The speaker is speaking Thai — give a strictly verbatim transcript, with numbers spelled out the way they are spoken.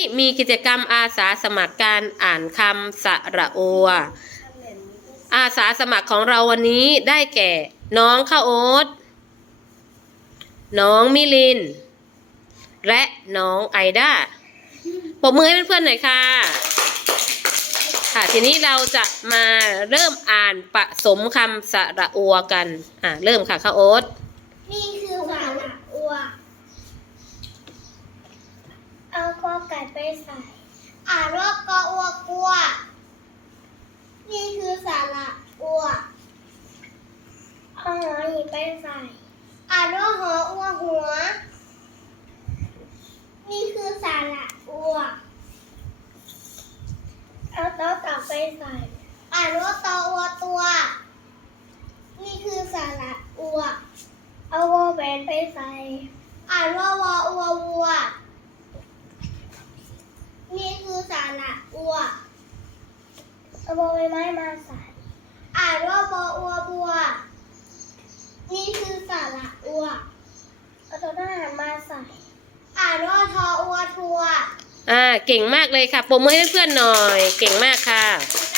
มีกิจกรรมอาสาสมัครการอ่านคำสระโออาสาสมัครของเราวันนี้ได้แก่ น้องข้าวโอ๊ตน้องมิลินและน้องไอด้าปรบมือให้เพื่อนๆหน่อยค่ะค่ะทีนี้เราจะมาเริ่มอ่านผสมคำสระโอกันอ่ะเริ่มค่ะข้าวโอ๊ตนี่คือสระอัวเอากอไก่ไปใส่อ่านว่ากออัวกลัวนี่คือสระอัวเอาหอหีบไปใส่อ่านว่าหออัวหัวนี่คือสระอัวเอาเต้าตับไปใส่อ่านว่าตออัวตัวนี่คือสระอัวเอาวอแหวนไปใส่อ่านว่าวออัววัวนี่คือสระอัวเอาวอใบไม้มาใส่อ่านว่าบออัวบัวนี่คือสระอัวเอาตัวหน้ามาใส่อ่านว่าทออัวทัวอ่าเก่งมากเลยค่ะปรบมือให้เพื่อนๆหน่อยเก่งมากค่ะ